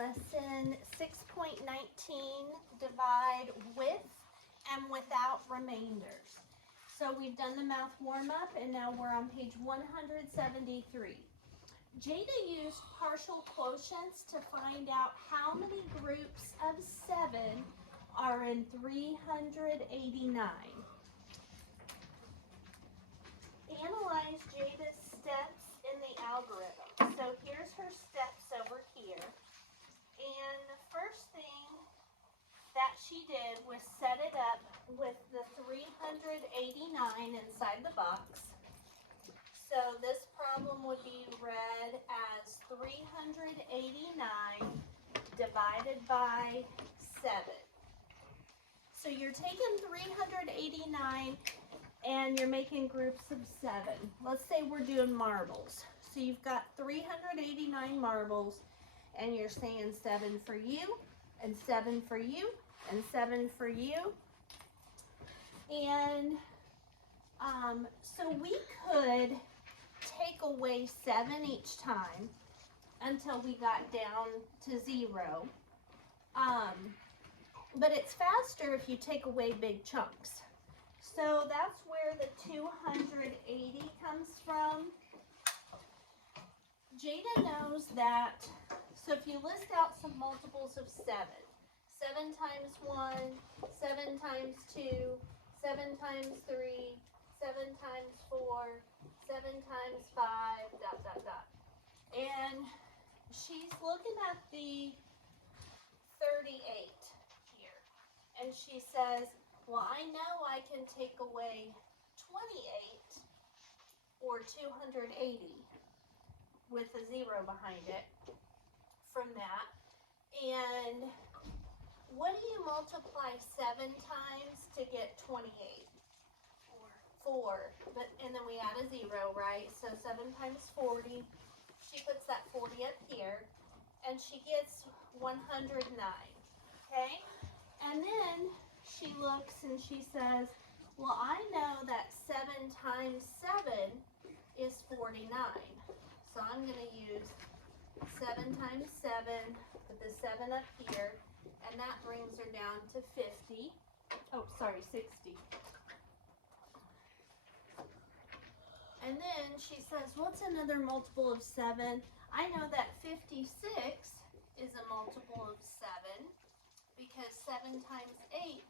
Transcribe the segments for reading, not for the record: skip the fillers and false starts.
lesson 6.19, divide with and without remainders. So we've done the math warm-up and now we're on page 173. Jada used partial quotients to find out how many groups of 7 are in 389. Analyze Jada's steps in the algorithm. So here's her steps over here. And the first thing that she did was set it up with the 389 inside the box. So this problem would be read as 389 divided by 7. So you're taking 389 and you're making groups of 7. Let's say we're doing marbles. So you've got 389 marbles and you're saying 7 for you and 7 for you and 7 for you. And so we could take away 7 each time until we got down to 0. But it's faster if you take away big chunks. So that's where the 280 comes from. Jada knows that, so if you list out some multiples of 7, 7 times 1, 7 times 2, 7 times 3, 7 times 4, 7 times 5, ... And she's looking at the 38 here. And she says, well, I know I can take away 28 or 280 with a 0 behind it from that. And what do you multiply 7 times to get 28? 4. And then we add a 0, right? So 7 times 40. She puts that 40 up here, and she gets 109. Okay? And then she looks and she says, well, I know that 7 times 7 is 49. So I'm going to use 7 times 7, put the 7 up here, and that brings her down to 50. Oh, sorry, 60. And then she says, what's another multiple of 7? I know that 56 is a multiple of 7 because 7 times 8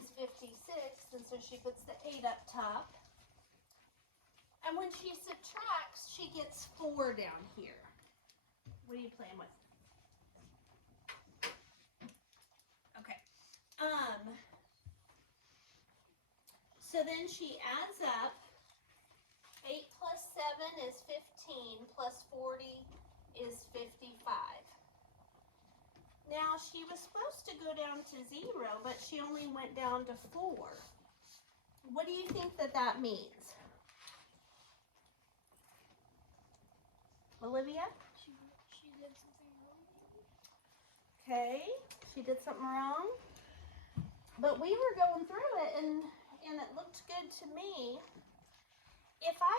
is 56, and so she puts the 8 up top. And when she subtracts, she gets 4 down here. What are you playing with? Okay. So then she adds up. 8 plus 7 is 15, plus 40 is 55. Now, she was supposed to go down to 0, but she only went down to 4. What do you think that means? Olivia? She did something wrong, maybe? Okay, she did something wrong. But we were going through it, and it looked good to me. If I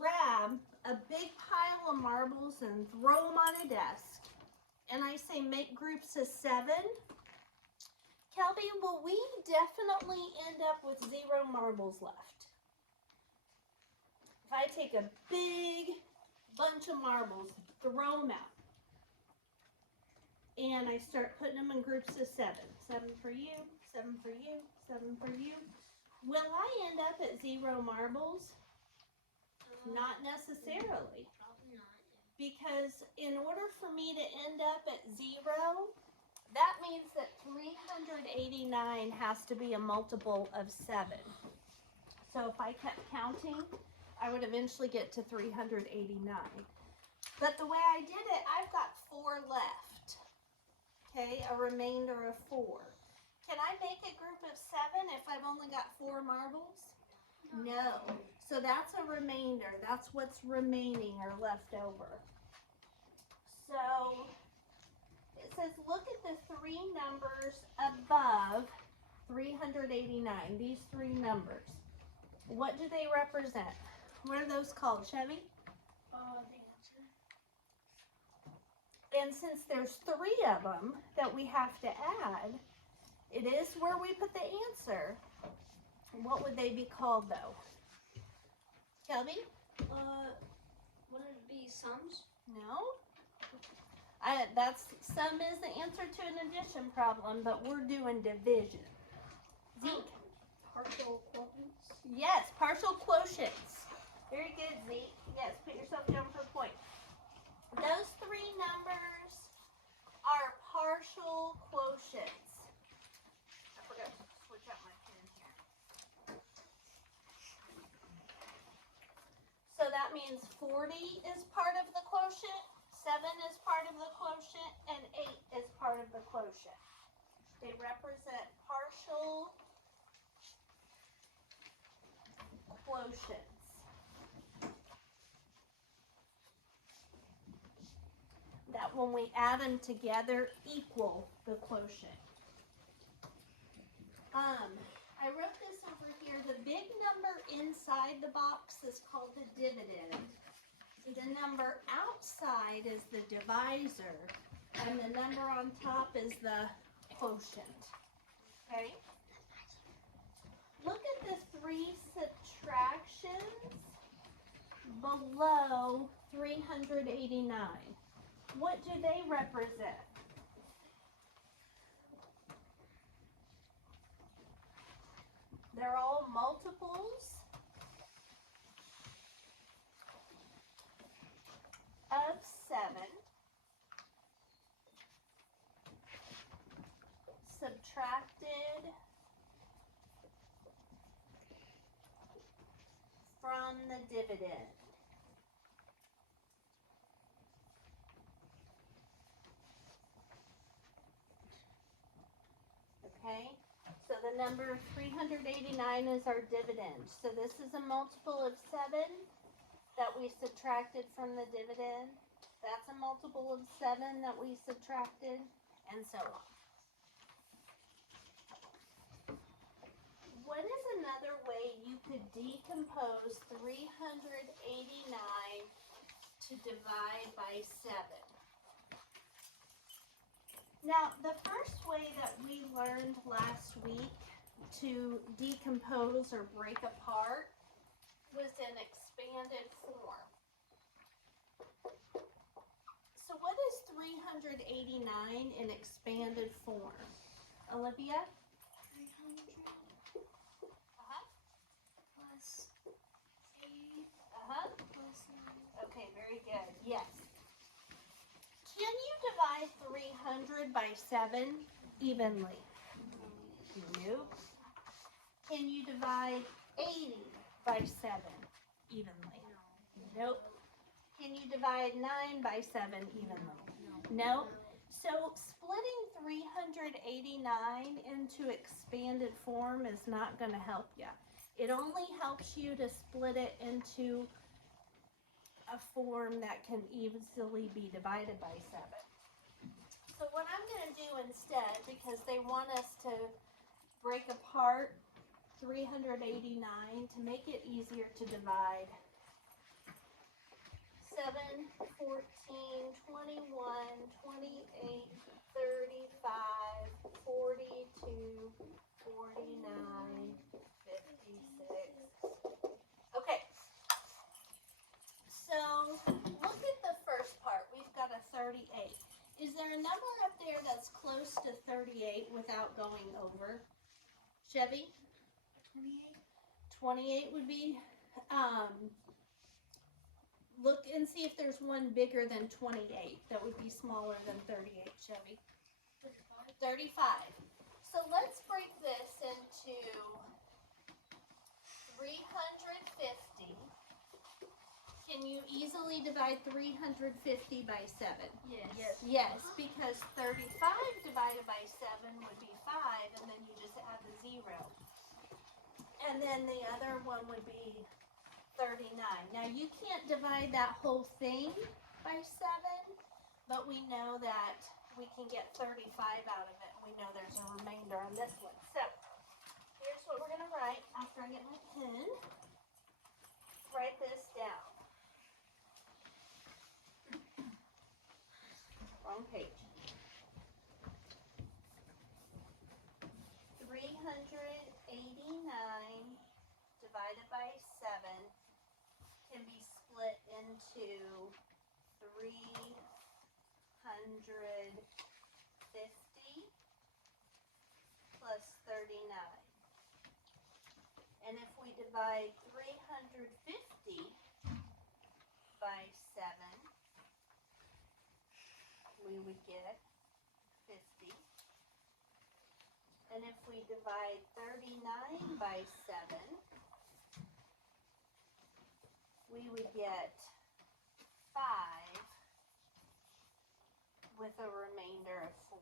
grab a big pile of marbles and throw them on a desk, and I say make groups of 7, Kelby, will we definitely end up with 0 marbles left? If I take a big bunch of marbles, throw them out, and I start putting them in groups of 7. 7 for you, 7 for you, 7 for you. Will I end up at 0 marbles? Not necessarily. Probably not. Because in order for me to end up at 0, that means that 389 has to be a multiple of 7. So if I kept counting, I would eventually get to 389. But the way I did it, I've got 4 left. Okay, a remainder of 4. Can I make a group of 7 if I've only got 4 marbles? No. So that's a remainder. That's what's remaining or left over. So it says look at the 3 numbers above 389. These 3 numbers. What do they represent? What are those called, Chevy? The answer. And since there's 3 of them that we have to add, it is where we put the answer. What would they be called though? Kelby? Wouldn't it be sums? No? Sum is the answer to an addition problem, but we're doing division. Zeke? Partial quotients? Yes, partial quotients. Very good, Zeke. Yes, put yourself down for a point. Those 3 numbers are partial quotients. I forgot to switch out my pen here. So that means 40 is part of the quotient, 7 is part of the quotient, and 8 is part of the quotient. They represent partial quotients. That when we add them together equal the quotient. I wrote this over here. The big number inside the box is called the dividend. The number outside is the divisor, and the number on top is the quotient. Okay? Look at the 3 subtractions below 389. What do they represent? They're all multiples of 7 subtracted from the dividend. Okay, so the number 389 is our dividend. So this is a multiple of 7 that we subtracted from the dividend. That's a multiple of 7 that we subtracted, and so on. What is another way you could decompose 389 to divide by 7? Now, the first way that we learned last week to decompose or break apart was in expanded form. So what is 389 in expanded form? Olivia? 300 Uh-huh. plus 8 Uh-huh. plus 9. Okay, very good. Yes. Can you divide 300 by 7 evenly? Nope. Can you divide 80 by 7 evenly? Nope. Can you divide 9 by 7 evenly? Nope. So splitting 389 into expanded form is not going to help you. It only helps you to split it into a form that can easily be divided by 7. So what I'm going to do instead, because they want us to break apart 389 to make it easier to divide, 7, 14, 21, 28, 35, 42, 49, 56. Okay. So look at the first part. We've got a 38. Is there a number up there that's close to 38 without going over? Chevy? 28 would be, look and see if there's one bigger than 28 that would be smaller than 38, Chevy. 35. So let's break this into 350. Can you easily divide 350 by 7? Yes. Yes, because 35 divided by 7 would be 5, and then you just add the 0. And then the other one would be 39. Now you can't divide that whole thing by 7, but we know that we can get 35 out of it, and we know there's a remainder on this one. So here's what we're going to write after I get my pen. Write this down. Wrong wrong page. 389 divided by 7 can be split into 350 plus 39. And if we divide 350 by 7, we would get 50. And if we divide 39 by 7, we would get 5 with a remainder of 4.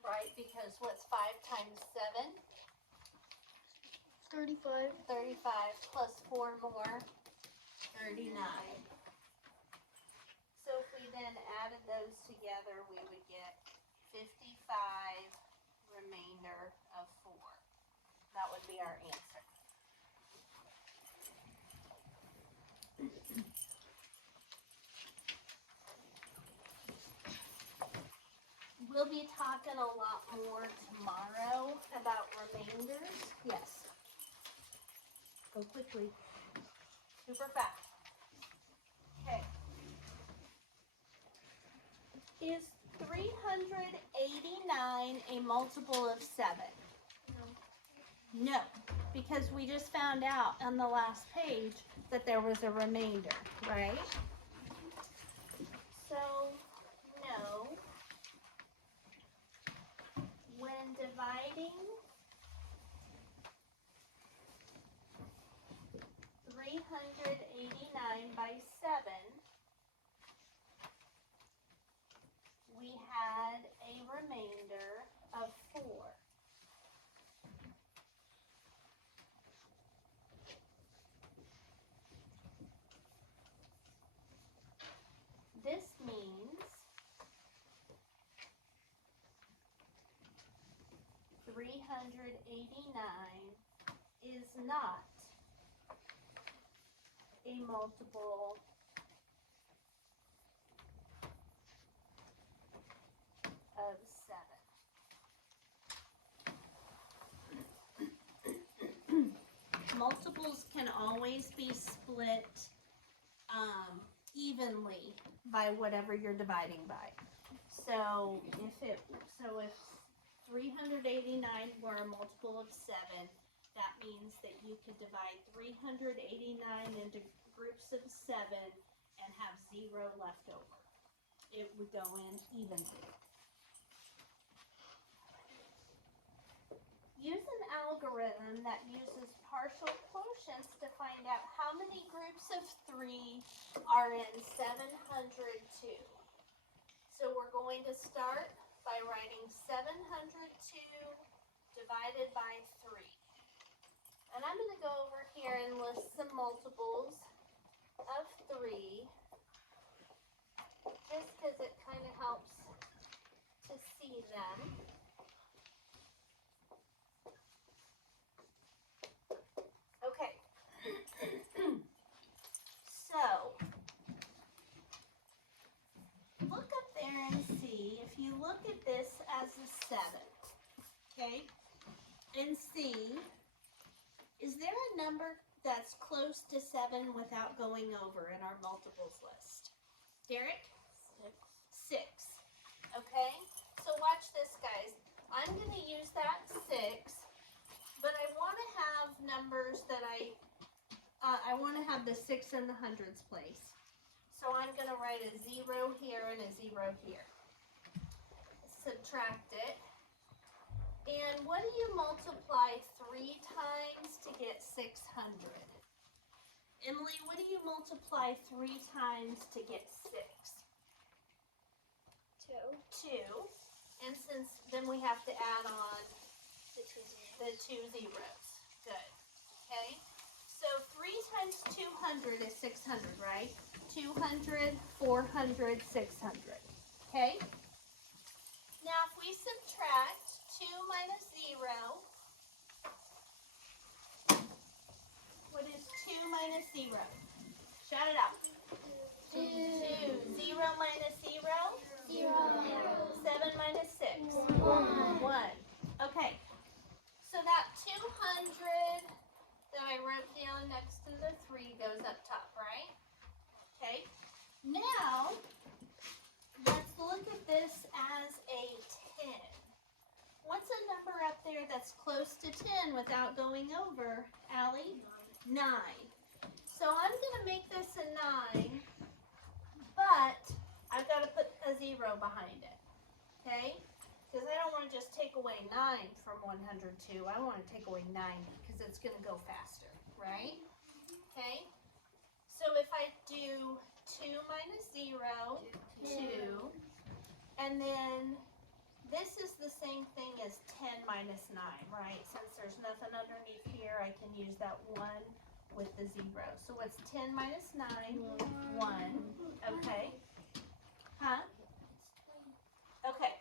Right? Because what's 5 times 7? 35. 35 plus 4 more, 39. So if we then added those together, we would get 55 remainder of 4. That would be our answer. We'll be talking a lot more tomorrow about remainders. Yes. Go quickly. Super fast. Okay. Is 389 a multiple of 7? No, because we just found out on the last page that there was a remainder, right? So, no. When dividing 389 by 7, we had a remainder of 4. This means 389 is not a multiple of 7. Multiples can always be split evenly by whatever you're dividing by. So if 389 were a multiple of 7, that means that you could divide 389 into groups of 7 and have 0 left over. It would go in evenly. Use an algorithm that uses partial quotients to find out how many groups of 3 are in 702. So we're going to start by writing 702 divided by 3. And I'm going to go over here and list some multiples of 3, just because it kind of helps to see them. Okay. So, look up there and see, if you look at this as a 7, okay, and see, is there a number that's close to 7 without going over in our multiples list? Derek? 6. Okay? So watch this, guys. I'm going to use that 6, but I want to have numbers that I want to have the 6 in the hundreds place. So I'm going to write a 0 here and a 0 here. Subtract it. And what do you multiply 3 times to get 600? Emily, what do you multiply 3 times to get 6? 2. And since then we have to add on the 2 zeros. Good. Okay. So 3 times 200 is 600, right? 200, 400, 600. Okay? Now if we subtract 2 minus 0, what is 2 minus 0? Shout it out. 2. 0 minus 0? 0. minus 6? One. 1. Okay. So that 200 that I wrote down next to the 3 goes up top, right? Okay. Now, let's look at this as a 10. What's a number up there that's close to 10 without going over, Allie? 9. So I'm going to make this a 9, but I've got to put a 0 behind it, okay? Because I don't want to just take away 9 from 102. I want to take away 90 because it's going to go faster, right? Okay? So if I do 2 minus 0, 2, and then this is the same thing as 10 minus 9, right? Since there's nothing underneath here, I can use that 1 with the 0. So what's 10 minus 9? 1. Okay. Huh? Okay.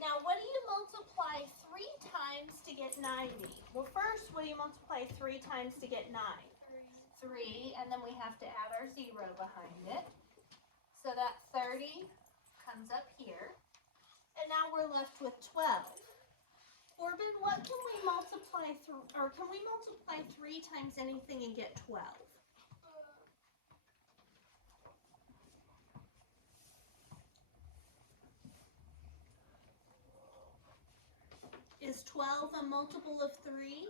Now, what do you multiply 3 times to get 90? Well, first, what do you multiply 3 times to get 9? 3, and then we have to add our 0 behind it. So that 30 comes up here. And now we're left with 12. Corbin, what can we multiply through, or can we multiply 3 times anything and get 12? Is 12 a multiple of 3?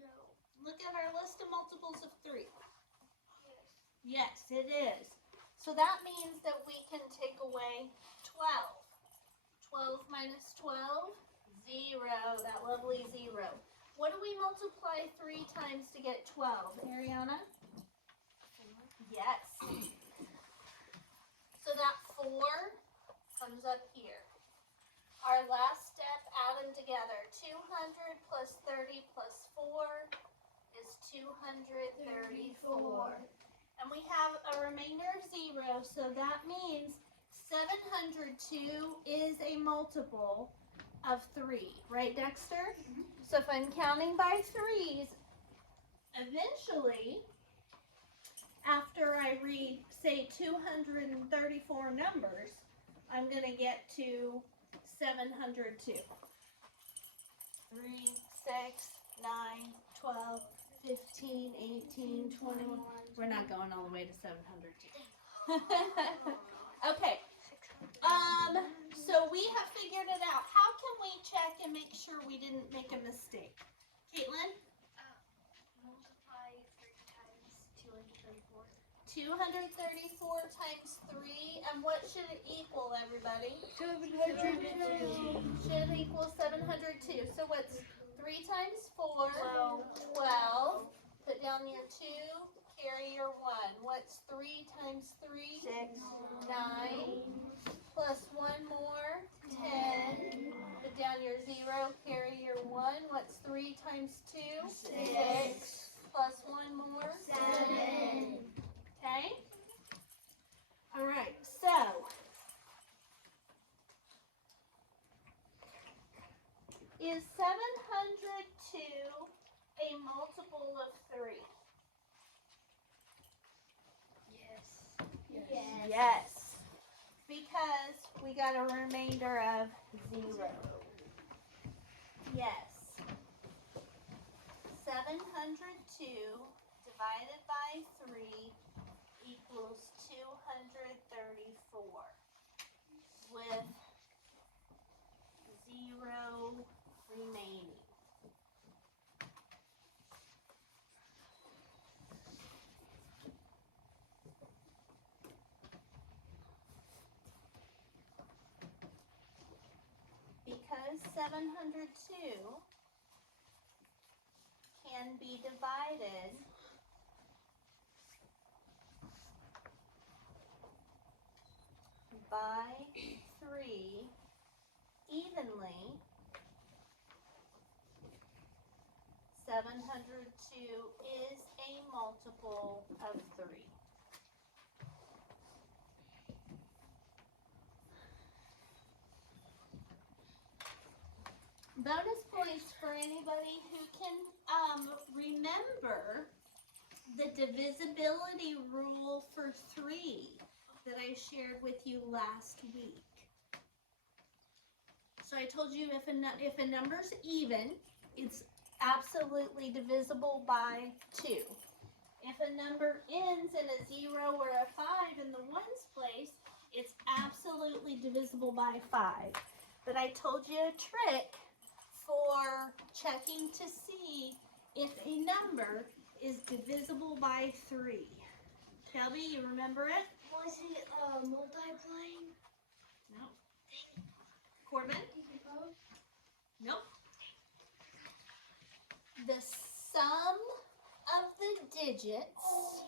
No. Look at our list of multiples of 3. Yes, it is. So that means that we can take away 12. 12 minus 12, 0, that lovely 0. What do we multiply 3 times to get 12, Ariana? Yes. So that 4 comes up here. Our last step, add them together. 200 plus 30 plus 4 is 234. And we have a remainder of 0, so that means 702 is a multiple of 3. Right, Dexter? So if I'm counting by 3s, eventually, after I read, say, 234 numbers, I'm going to get to 702. 3, 6, 9, 12, 15, 18, 20. We're not going all the way to 702. Okay. So we have figured it out. How can we check and make sure we didn't make a mistake? Caitlin? Multiply 3 times 234. 234 times 3, and what should it equal, everybody? 702. Should equal 702. So what's 3 times 4? 12. 12. Put down your 2, carry your 1. What's 3 times 3? 6. 9. Plus 1 more, 10. Put down your 0, carry your 1. What's 3 times 2? 6. Plus 1 more, 7. Okay? All right, so is 702 a multiple of 3? Yes. Yes. Because we got a remainder of 0. Yes. 702 divided by 3 equals 234 with 0 remaining. Because 702 can be divided by 3 evenly, 702 is a multiple of 3. Bonus points for anybody who can remember the divisibility rule for 3 that I I shared with you last week. So I told you if a number's even, it's absolutely divisible by 2. If a number ends in a 0 or a 5 in the ones place, it's absolutely divisible by 5. But I told you a trick for checking to see if a number is divisible by 3. Shelby, you remember it? Was it multiplying? No. Corbin? Nope. The sum of the digits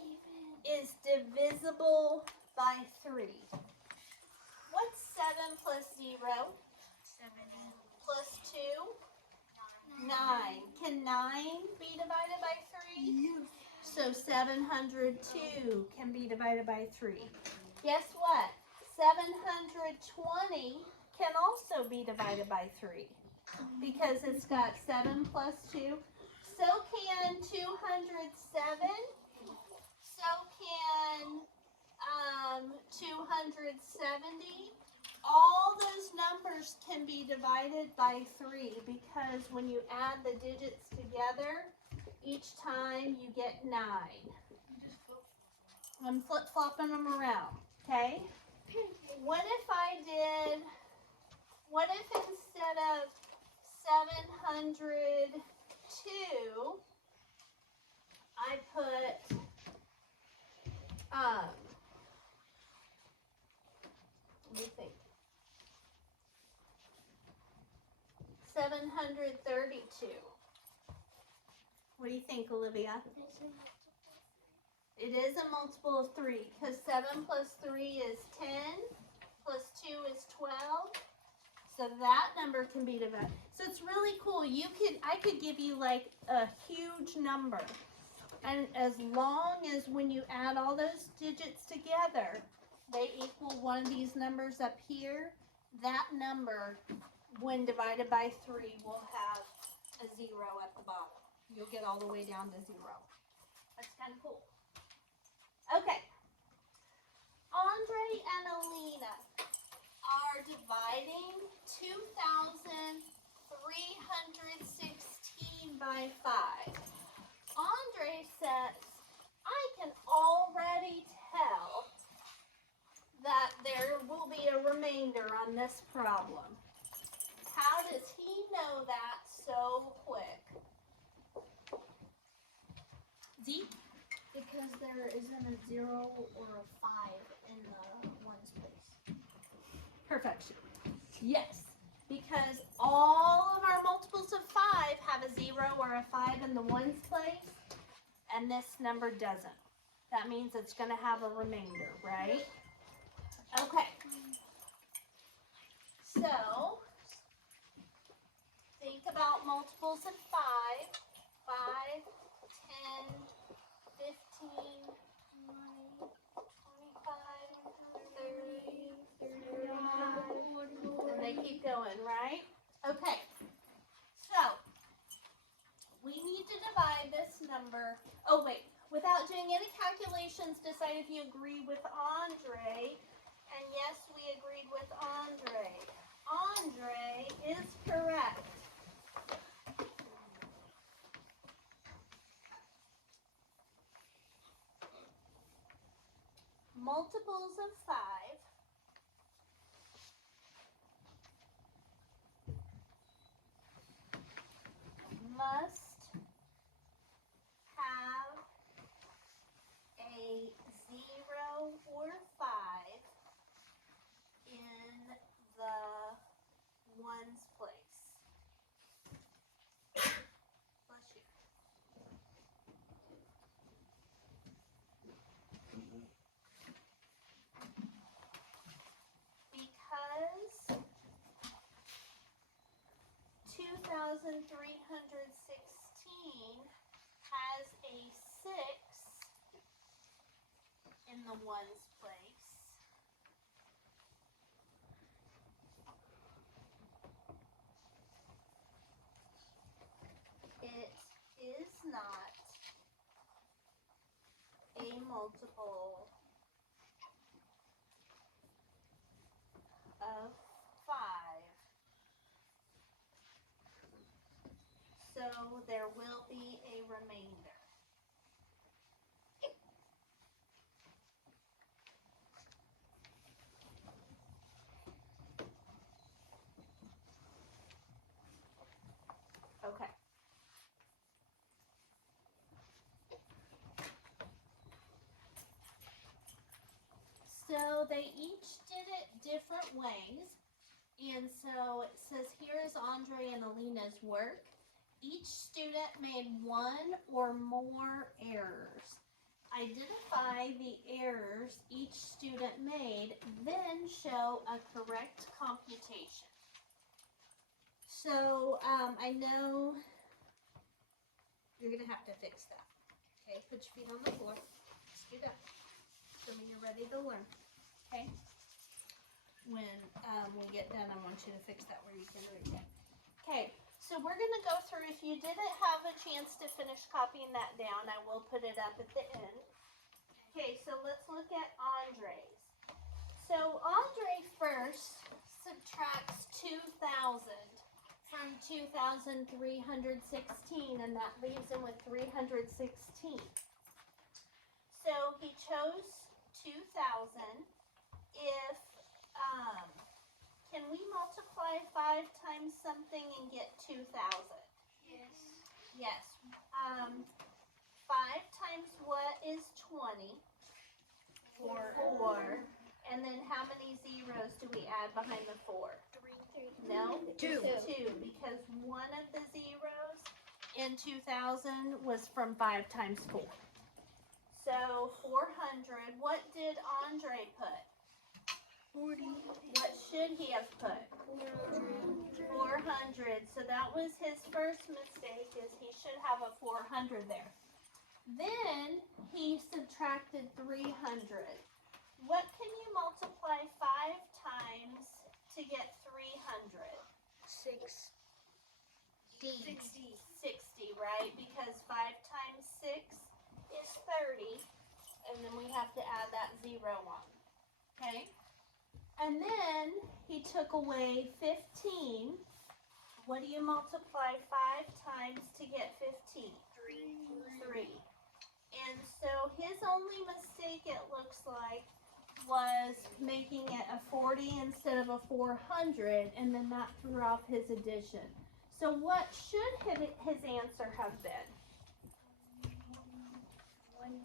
is divisible by 3. What's 7 plus 0? 7 Plus 2? 9. Can 9 be divided by 3? So 702 can be divided by 3. Guess what? 720 can also be divided by 3 because it's got 7 plus 2. So can 207. So can 270. All those numbers can be divided by 3 because when you add the digits together, each time you get 9. I'm flip-flopping them around, okay? What if instead of 702, I put, let me think, 732. What do you think, Olivia? It is a multiple of 3 because 7 plus 3 is 10, plus 2 is 12. So that number can be divided. So it's really cool. I could give you like a huge number. And as long as when you add all those digits together, they equal one of these numbers up here, that number, when divided by 3, will have a 0 at the bottom. You'll get all the way down to 0. That's kind of cool. Okay. Andre and Alina are dividing 2,316 by 5. Andre says, I can already tell that there will be a remainder on this problem. How does he know that so quick? Zeke? Because there isn't a 0 or a 5 in the ones place. Perfection. Yes, because all of our multiples of 5 have a 0 or a 5 in the ones place, and this number doesn't. That means it's going to have a remainder, right? Okay. So, think about multiples of 5. 5, 10, 15, 20, 25, 30, 35, and they keep going, right? Okay, so we need to divide this number. Oh, wait, without doing any calculations, decide if you agree with Andre. And yes, we agreed with Andre. Andre is correct. Multiples of 5 must have a 0 or 5 in the ones place. Bless you. Because 2,316 has a 6 in the ones place. It is not a multiple there will be a remainder. Okay. So they each did it different ways. And so it says here is Andre and Alina's work. Each student made one or more errors. Identify the errors each student made, then show a correct computation. So I know you're going to have to fix that. Okay, put your feet on the floor. Scoot up. Show me you're ready to learn. Okay? When we get done, I want you to fix that where you can read it. Okay, so we're going to go through. If you didn't have a chance to finish copying that down, I will put it up at the end. Okay, so let's look at Andre's. So Andre first subtracts 2,000 from 2,316, and that leaves him with 316. So he chose 2,000. If can we multiply 5 times something and get 2,000? Yes. Yes. 5 times what is 20? 4. And then how many zeros do we add behind the 4? 3. No? 2. 2, because one of the zeros in 2,000 was from 5 times 4. So 400. What did Andre put? 40. What should he have put? 400. So that was his first mistake, is he should have a 400 there. Then he subtracted 300. What can you multiply 5 times to get 300? 60. 60, right? Because 5 times 6 is 30. And then we have to add that 0 on. Okay? And then he took away 15. What do you multiply 5 times to get 15? 3. And so his only mistake, it looks like, was making it a 40 instead of a 400, and then that threw off his addition. So what should his answer have been? 1,030.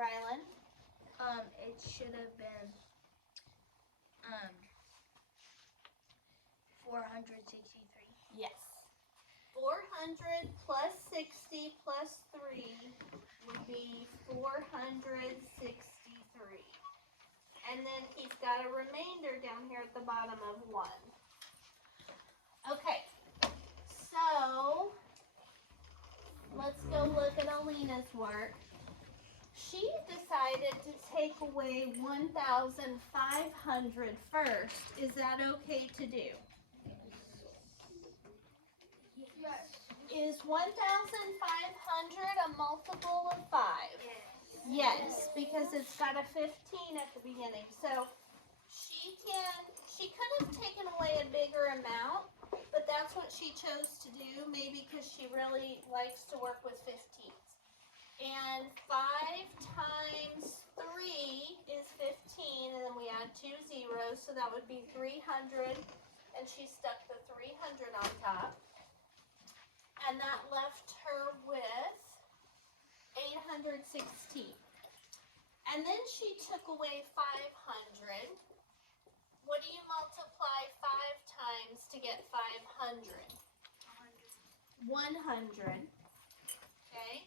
Rylan? It should have been 463. Yes. 400 plus 60 plus 3 would be 463. And then he's got a remainder down here at the bottom of 1. Okay, so let's go look at Alina's work. She decided to take away 1,500 first. Is that okay to do? Yes. Is 1,500 a multiple of 5? Yes, because it's got a 15 at the beginning. So she could have taken away a bigger amount, but that's what she chose to do, maybe because she really likes to work with 15s. And 5 times 3 is 15, and then we add 2 zeros, so that would be 300, and she stuck the 300 on top. And that left her with 816. And then she took away 500. What do you multiply 5 times to get 500? 100. Okay.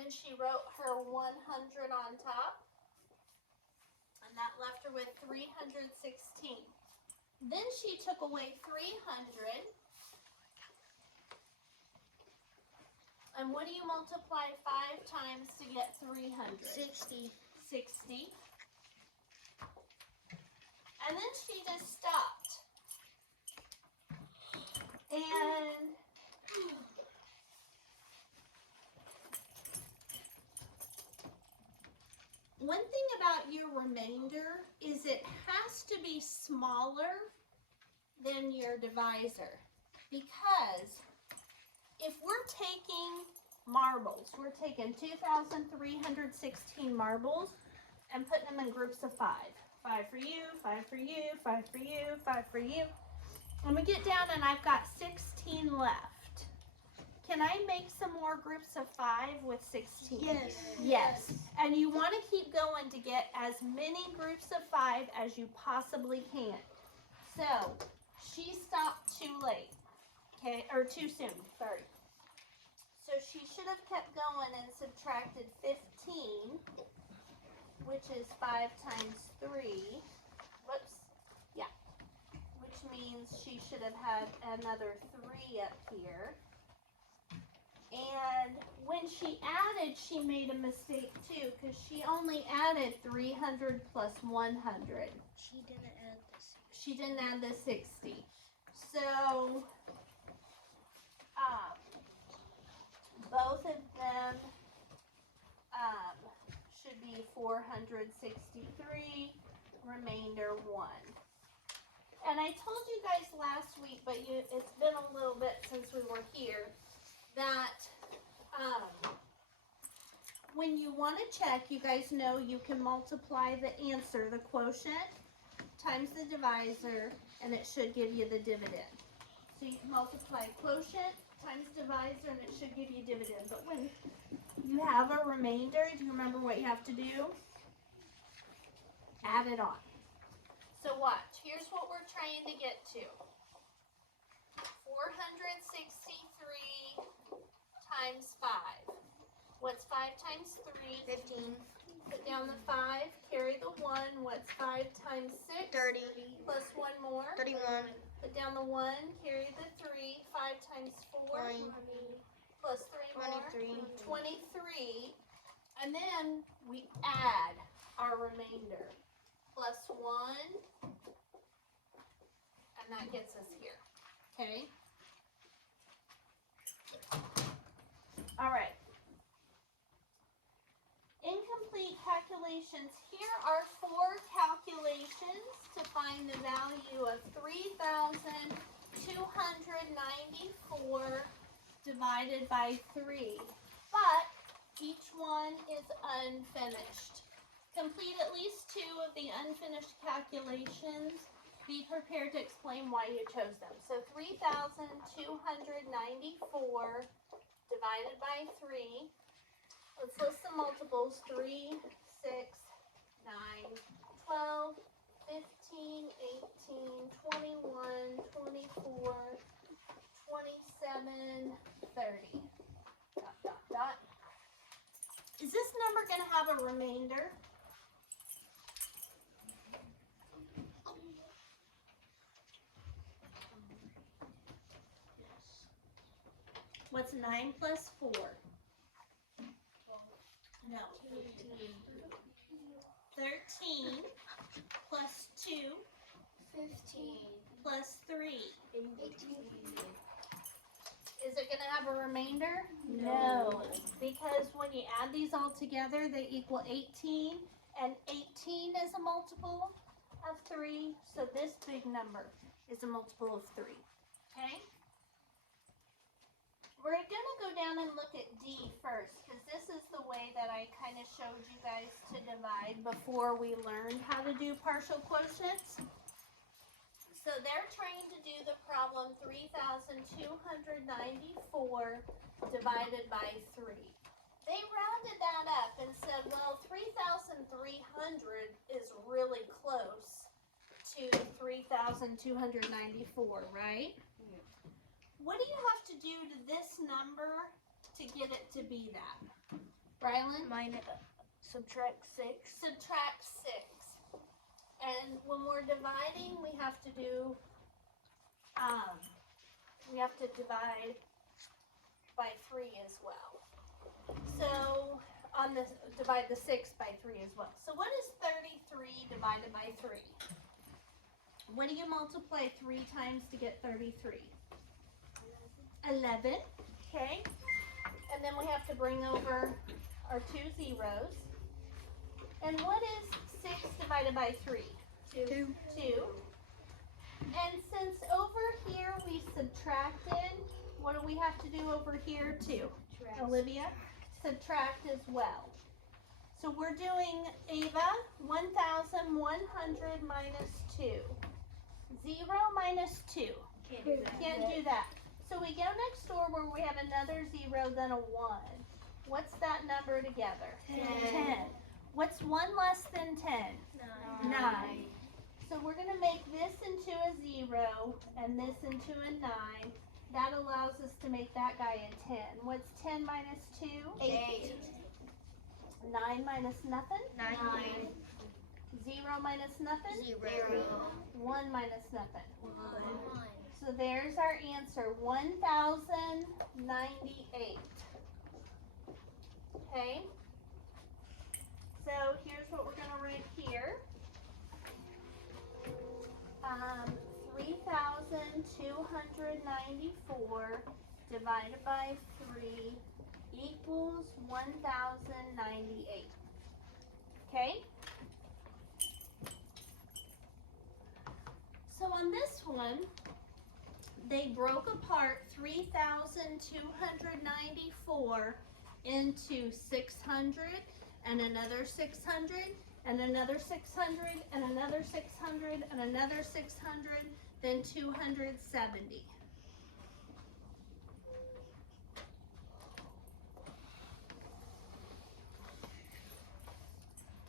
And she wrote her 100 on top. And that left her with 316. Then she took away 300. And what do you multiply 5 times to get 300? 60. 60. And then she just stopped. And one thing about your remainder is it has to be smaller than your divisor. Because if we're taking marbles, we're taking 2,316 marbles and putting them in groups of 5. 5 for you, 5 for you, 5 for you, 5 for you. When we get down and I've got 16 left, can I make some more groups of 5 with 16? Yes. Yes. And you want to keep going to get as many groups of 5 as you possibly can. So, she stopped too late. Okay, or too soon, sorry. So she should have kept going and subtracted 15, which is 5 times 3. Whoops. Yeah. Which means she should have had another 3 up here. And when she added, she made a mistake too, because she only added 300 plus 100. She didn't add this. She didn't add the 60. So, both of them should be 463, remainder 1. And I told you guys last week, but it's been a little bit since we were here, that when you want to check, you guys know you can multiply the answer, the quotient, times the divisor, and it should give you the dividend. So you can multiply quotient times divisor, and it should give you dividend. But when you have a remainder, do you remember what you have to do? Add it on. So watch. Here's what we're trying to get to. 463 times 5. What's 5 times 3? 15. Put down the 5, carry the 1. What's 5 times 6? 30. Plus 1 more. 31. Put down the 1, carry the 3. 5 times 4. 20. Plus 3 more. 23. 23. And then we add our remainder. Plus 1. And that gets us here. Okay? All right. Incomplete calculations. Here are 4 calculations to find the value of 3,294 divided by 3. But each one is unfinished. Complete at least 2 of the unfinished calculations. Be prepared to explain why you chose them. So 3,294 divided by 3. Let's list the multiples. 3, 6, 9, 12, 15, 18, 21, 24, 27, 30. Dot, dot, dot. Is this number going to have a remainder? What's 9 plus 4? No. 13 plus 2 15. plus 3. 18. Is it going to have a remainder? No. Because when you add these all together, they equal 18. And 18 is a multiple of 3. So this big number is a multiple of 3. Okay? We're going to go down and look at D first, because this is the way that I kind of showed you guys to divide before we learned how to do partial quotients. So they're trying to do the problem 3,294 divided by 3. They rounded that up and said, well, 3,300 is really close to 3,294, right? What do you have to do to this number to get it to be that? Rylan? Subtract 6. Subtract 6. And when we're dividing, we have to do, divide by 3 as well. So, divide the 6 by 3 as well. So what is 33 divided by 3? What do you multiply 3 times to get 33? 11, okay? And then we have to bring over our 2 zeros. And what is 6 divided by 3? 2. 2. And since over here we subtracted, what do we have to do over here too? Olivia? Subtract as well. So we're doing, Ava, 1,100 minus 2. 0 minus 2. Can't do that. So we go next door where we have another 0, then a 1. What's that number together? 10. What's 1 less than 10? 9. So we're going to make this into a 0 and this into a 9. That allows us to make that guy a 10. What's 10 minus 2? 8. 9 minus nothing? 9. 0 minus nothing? 0. 1 minus nothing. 1. So there's our answer, 1,098. Okay? So here's what we're going to write here. 3,294 divided by 3 equals 1,098. Okay? So on this one, they broke apart 3,294 into 600 and another 600 and another 600 and another 600 and another 600, then 270.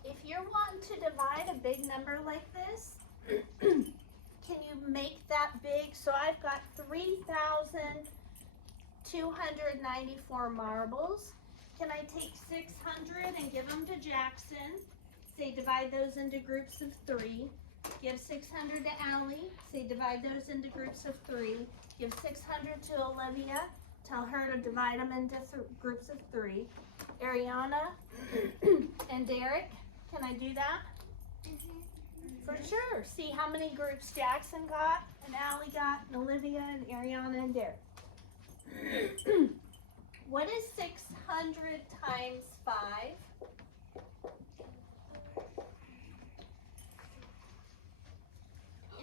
If you're wanting to divide a big number like this, can you make that big? So I've got 3,294 marbles. Can I take 600 and give them to Jackson? Say divide those into groups of 3. Give 600 to Allie. Say divide those into groups of 3. Give 600 to Olivia. Tell her to divide them into groups of 3. Ariana and Derek, can I do that? For sure. See how many groups Jackson got, and Allie got, and Olivia, and Ariana, and Derek. What is 600 times 5?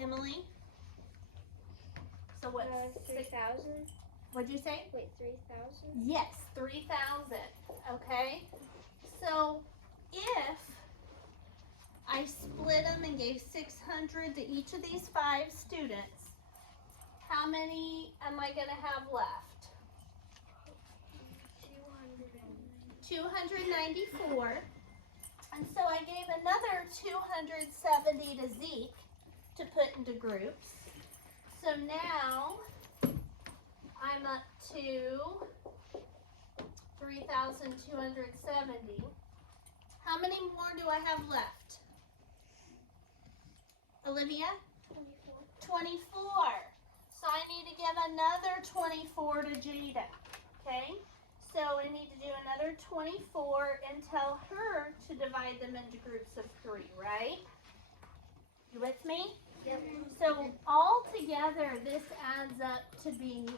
Emily? So what's 3,000. What'd you say? Wait, 3,000? Yes, 3,000. Okay. So if I split them and gave 600 to each of these 5 students, how many am I going to have left? 294. And so I gave another 270 to Zeke to put into groups. So now I'm up to 3,270. How many more do I have left? Olivia? 24. So I need to give another 24 to Jada. Okay? So I need to do another 24 and tell her to divide them into groups of 3, right? You with me? Yep. So all together, this adds up to be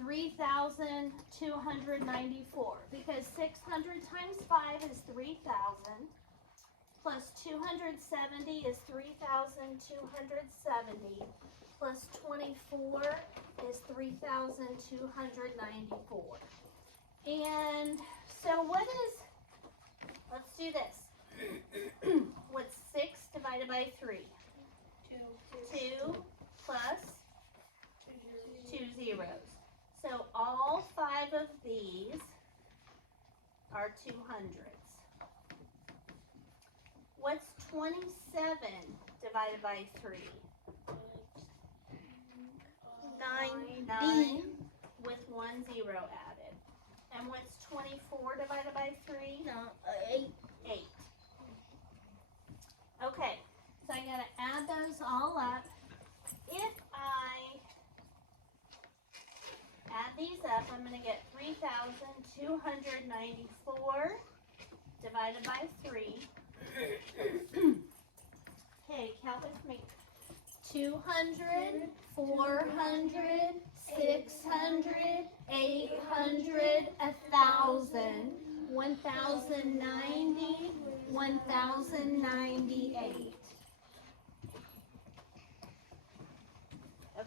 3,294 because 600 times 5 is 3,000 plus 270 is 3,270 plus 24 is 3,294. And so what is, let's do this. What's 6 divided by 3? 2 plus 2 zeros. So all 5 of these are 200s. What's 27 divided by 3? 9 with 1 0 added. And what's 24 divided by 3? 8. Okay, so I gotta add those all up. If I add these up, I'm gonna get 3,294 divided by 3. Okay, count with me. 200, 400, 600, 800, 1,000, 1,090, 1,098.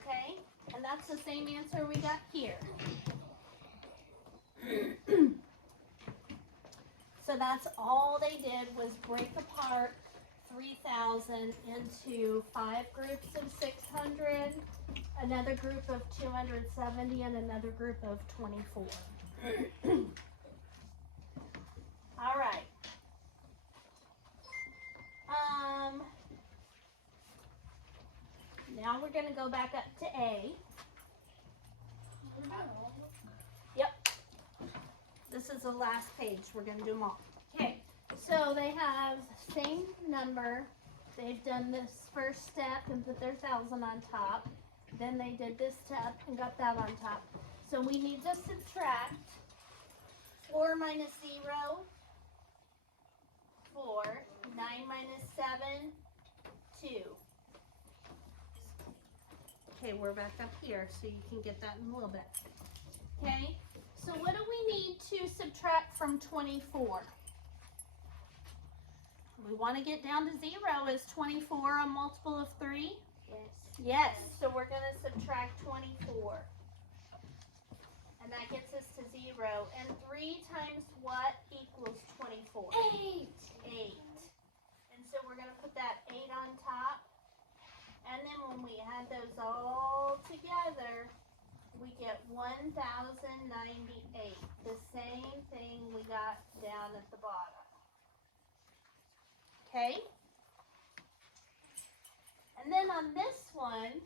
Okay, and that's the same answer we got here. So that's all they did was break apart 3,000 into 5 groups of 600, another group of 270, and another group of 24. All right. Now we're going to go back up to A. Yep. This is the last page. We're going to do them all. Okay. So they have same number. They've done this first step and put their 1,000 on top. Then they did this step and got that on top. So we need to subtract 4 minus 0, 4. 9 minus 7, 2. Okay, we're back up here so you can get that in a little bit. Okay, so what do we need to subtract from 24? We want to get down to 0. Is 24 a multiple of 3? Yes. Yes, so we're going to subtract 24. And that gets us to 0. And 3 times what equals 24? 8. 8. And so we're going to put that 8 on top. And then when we add those all together, we get 1,098. The same thing we got down at the bottom. Okay? And then on this one,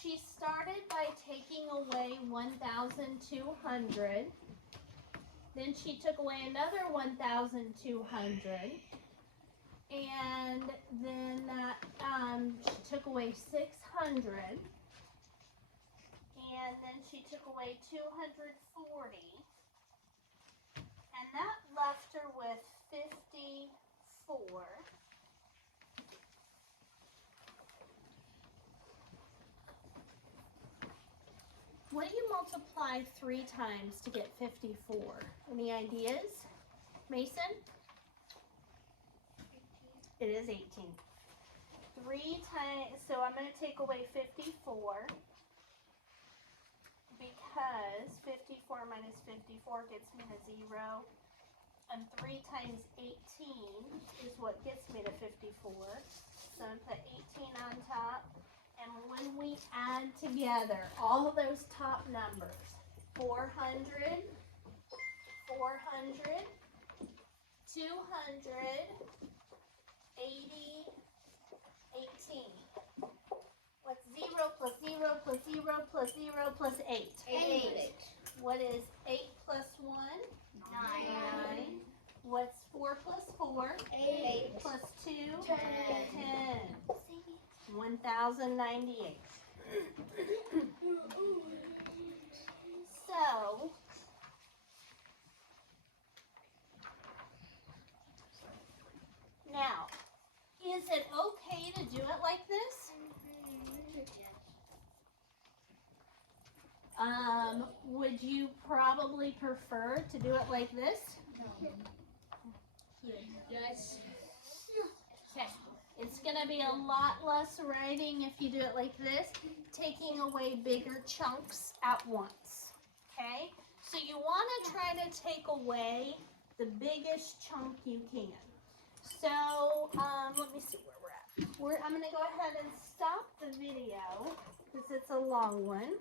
she started by taking away 1,200. Then she took away another 1,200. And then she took away 600. And then she took away 240. And that left her with 54. What do you multiply 3 times to get 54? Any ideas? Mason? It is 18. 3 times, so I'm going to take away 54 because 54 minus 54 gets me to 0. And 3 times 18 is what gets me to 54. So I'm going to put 18 on top. And when we add together all those top numbers, 400, 400, 200, 80, 18. What's 0 plus 0 plus 0 plus 0 plus 8? 8. What is 8 plus 1? 9. What's 4 plus 4? 8. Plus 2? 10. 10. 1,098. So, now, is it okay to do it like this? Would you probably prefer to do it like this? Yes. Okay. It's going to be a lot less writing if you do it like this, taking away bigger chunks at once. Okay? So you want to try to take away the biggest chunk you can. So, let me see where we're at. I'm going to go ahead and stop the video because it's a long one.